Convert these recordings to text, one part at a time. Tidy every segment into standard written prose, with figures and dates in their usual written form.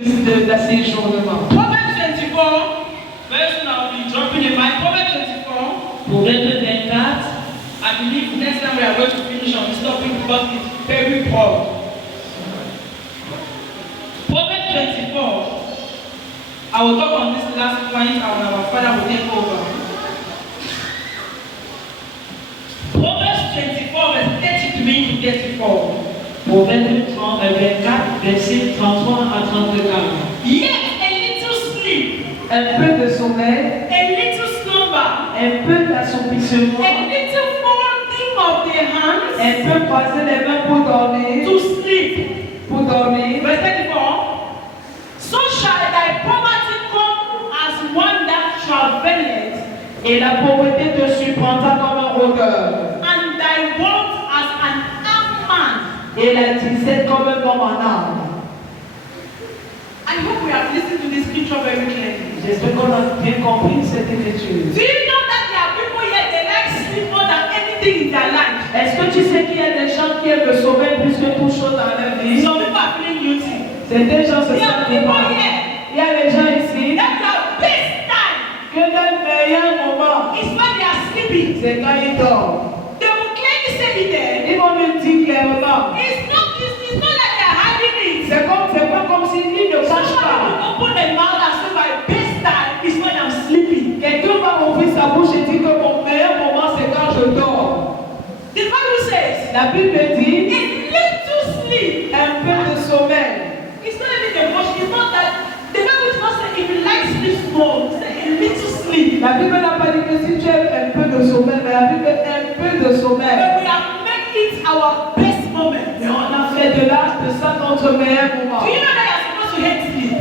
de séjournement. Proverbs 24, verse now we jumping in my Proverbs 24. Proverbe 24. I believe next time we are going to finish on this topic because it's very broad. Proverbs 24. I will talk on this last point and our Father will take over. Proverbs 24, verse 33 to 34. Proverbe 24, verset 33 à 34. Yet a little sleep, Un peu de sommeil, a little slumber, un peu d'assouplissement, a little folding of the hands un peu croiser les mains pour dormir, to sleep. pour dormir. Verse 34. So shall thy poverty come as one that travaileth, Et la pauvreté te surprendra comme un rôdeur, and thy want as an armed man. et la disette comme un homme en arme. I hope we have listened to this scripture very clearly. J'espère qu'on a bien compris cette écriture. Do you know that there are people here they like sleep more than anything in their life? Est-ce que tu sais qu'il y a des gens qui aiment le sommeil plus que toute chose dans leur vie? Some people are feeling guilty. C'est des gens se There are sentent people coupables. here Il y a des gens ici that their best time que leur meilleur moment, is when they are sleeping. c'est quand ils dorment. They will clearly say it there. Ils vont me dire clairement. It's not like they're hiding it. C'est pas comme s'ils ne cachent Somebody pas. will open their mouth and say my best time is when I'm sleeping. Quelqu'un va ouvrir sa bouche et dire que mon meilleur moment c'est quand je dors. The Bible says La Bible dit a little sleep. un peu de sommeil. It's not even a motion. It's not that the Bible does not say if you like sleep small, say a little sleep. La Bible n'a pas dit que si tu aimes un peu de sommeil, mais la Bible dit un peu de sommeil. But we have made it our best moment. Et on a fait de ça notre meilleur moment. Do you know that you're supposed to hate sleep?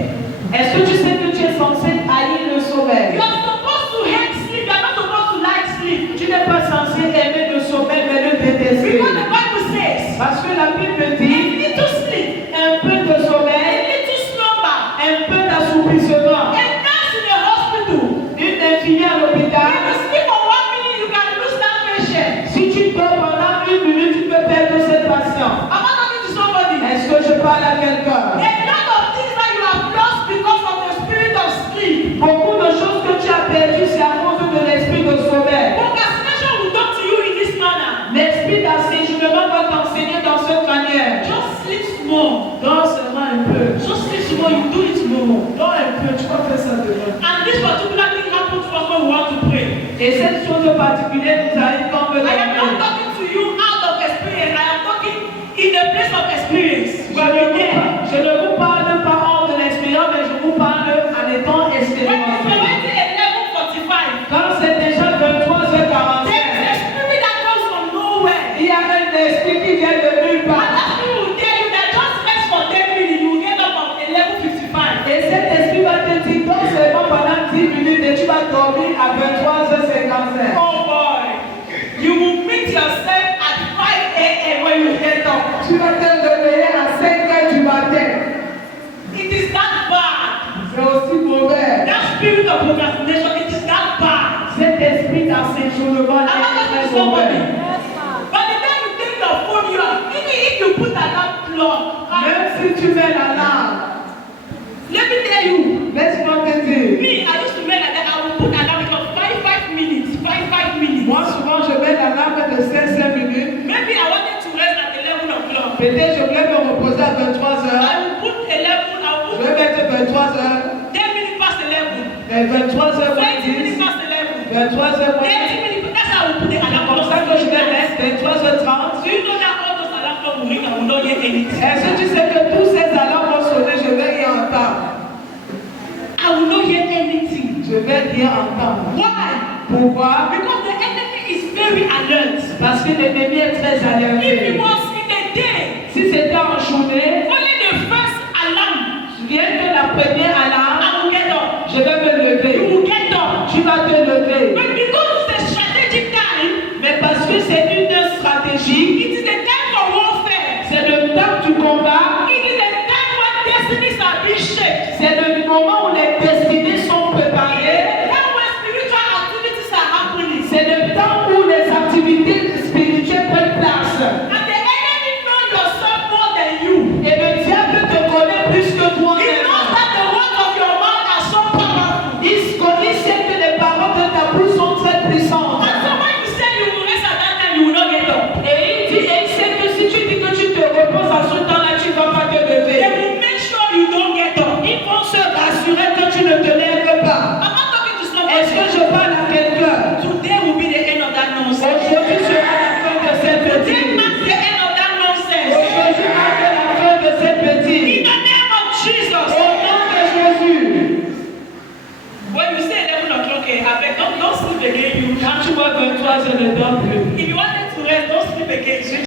Est-ce que tu sais que tu es censé haïr le sommeil? You are supposed to hate sleep. You are not supposed to like sleep. Tu n'es pas censé aimer le sommeil mais le détester. Because the Bible says Parce que la Bible a dit little sleep, un peu de a sommeil, little slumber, un peu d'assouplissement. a nurse in the hospital. Une infirmière à If l'hôpital, you sleep for 1 minute, you can lose that patient. si tu dors pendant 1 minute, tu peux perdre cette patiente. Am I talking to somebody? Est-ce que je parle à quelqu'un? A lot of things that you have lost because of the spirit of sleep. Beaucoup de choses que tu as perdues, c'est à cause de l'esprit de sommeil. Procrastination will talk to you in this manner. L'esprit d'asséjournement va t'enseigner dans cette manière. Just sleep small. Dors seulement un peu. Just sleep small, you do it tomorrow. Dors un peu, tu vas faire ça demain. And this particular thing happens to us when we want to pray. Et cette chose particulière nous arrive quand on veut I am not dormir. talking to you out of experience. I am talking in the place of experience. Je ne vous parle pas hors de l'expérience, mais je vous parle en étant When it's expérimenté. already 11:45, Quand c'est déjà there 23h45, is a spirit that comes from nowhere. il y a un esprit qui vient de nulle And part. that spirit will tell you that just rest for 10 minutes, you will get up at 11:55. Et cet esprit va te dire, dors seulement pendant 10 minutes et tu vas dormir à 23h55. Oh boy, you will meet yourself at 5 a.m. when you get up. Tu vas te réveiller à 5h du matin. It is that bad. C'est aussi mauvais. That spirit of procrastination, it is that bad. Cet esprit d'asséjournement I'm not est talking très to somebody. mauvais. By the time you take your phone, you are, even if you put alarm clock, Même si tu mets l'alarme, let me tell you, laisse-moi te dire. me, I used to make like that. I will put alarm clock 5 minutes, 5 minutes. Moi, souvent, je mets l'alarme de 5 minutes. Maybe I wanted to rest at 11 o'clock. Peut-être je voulais me reposer à 23h. I will put 11, I Je will vais put mettre 23h. 10 minutes past 11. Et 23h 20 minutes 10. past 11. 23h 30 minutes, that's how we put the alarm Comme clock. ça que je vais mettre 23h30. Do you know that all those alarm clocks will ring and will not hear anything? Est-ce que tu sais que tous ces alarmes vont sonner, je vais rien entendre. I will not hear anything. Je vais rien entendre. Why? Pourquoi? Because the enemy is very alert. Parce que l'ennemi est très If it alerté. was in the day, Si c'était en journée, only the first alarm, rien que la première alarme, I will get up. je vais me You lever. will get up. Tu vas te lever. But because it's a strategic time, Mais parce que c'est une stratégie, it is a time for warfare. c'est le temps du combat, It is a time when destinies are being shaped. c'est le moment où les destinées sont préparées, Time when spiritual activities are happening. c'est le temps où les activités spirituelles prennent place. And the enemy knows yourself more than you. Et le diable te connaît plus que He knows toi-même. dors plus. If you wanted to rest, don't sleep again.